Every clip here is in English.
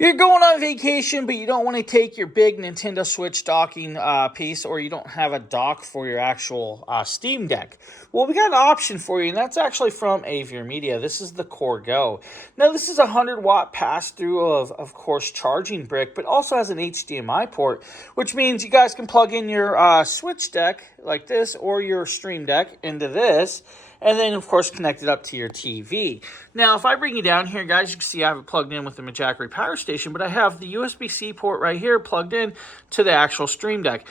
You're going on vacation, but you don't want to take your big Nintendo Switch docking piece, or you don't have a dock for your actual Steam Deck. Well, we got an option for you, and that's actually from AVerMedia. This is the Core Go. Now, this is a 100-watt pass-through of course, charging brick, but also has an HDMI port, which means you guys can plug in your Switch Deck like this, or your Stream Deck into this, and then, of course, connect it up to your TV. Now, if I bring you down here, guys, you can see I have it plugged in with the Jackery power station, but I have the USB-C port right here plugged in to the actual Stream Deck.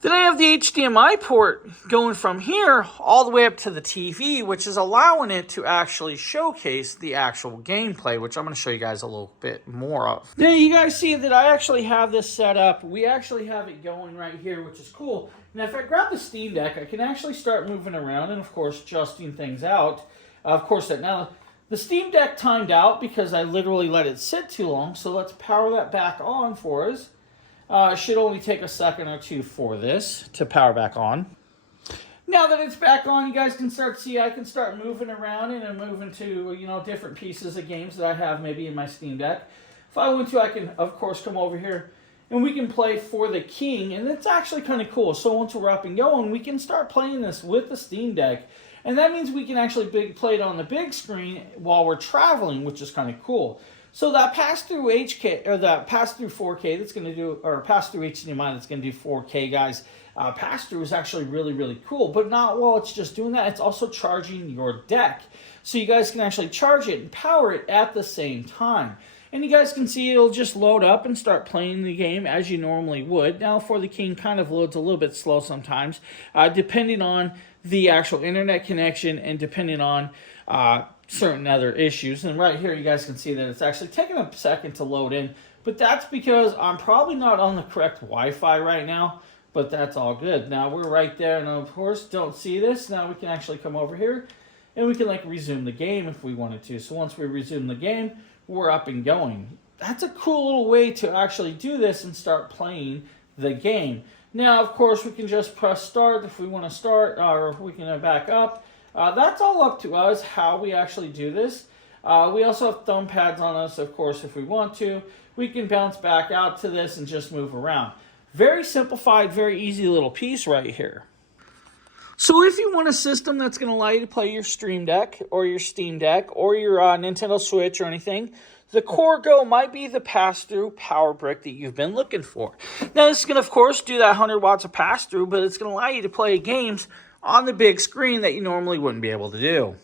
Then I have the HDMI port going from here all the way up to the TV, which is allowing it to actually showcase the actual gameplay, which I'm going to show you guys a little bit more of. Now, you guys see that I actually have this set up. We actually have it going right here, which is cool. Now, if I grab the Steam Deck, I can actually start moving around and, of course, adjusting things out. Of course, now the Steam Deck timed out because I literally let it sit too long, so let's power that back on for us. It should only take a second or two for this to power back on. Now that it's back on, you guys can start see I can start moving around and moving to, different pieces of games that I have maybe in my Steam Deck. If I want to, I can, of course, come over here and we can play For the King, and it's actually kind of cool. So once we're up and going, we can start playing this with the Steam Deck, and that means we can actually play it on the big screen while we're traveling, which is kind of cool. So that pass-through HK, or that pass-through 4K that's going to do, or pass-through HDMI that's going to do 4K, guys, pass-through is actually really, really cool. But not while it's just doing that, it's also charging your deck. So you guys can actually charge it and power it at the same time. And you guys can see it'll just load up and start playing the game as you normally would. Now, For the King kind of loads a little bit slow sometimes, depending on the actual internet connection and depending on certain other issues. And right here, you guys can see that it's actually taking a second to load in. But that's because I'm probably not on the correct Wi-Fi right now. But that's all good. Now, we're right there. And, of course, don't see this. Now, we can actually come over here. And we can, resume the game if we wanted to. So once we resume the game, we're up and going. That's a cool little way to actually do this and start playing the game. Now, of course, we can just press start if we want to start, or we can back up. That's all up to us how we actually do this. We also have thumb pads on us, of course, if we want to. We can bounce back out to this and just move around. Very simplified, very easy little piece right here. So if you want a system that's going to allow you to play your Stream Deck or your Steam Deck or your Nintendo Switch or anything, the Core Go might be the pass-through power brick that you've been looking for. Now, this is going to, of course, do that 100 watts of pass-through, but it's going to allow you to play games on the big screen that you normally wouldn't be able to do.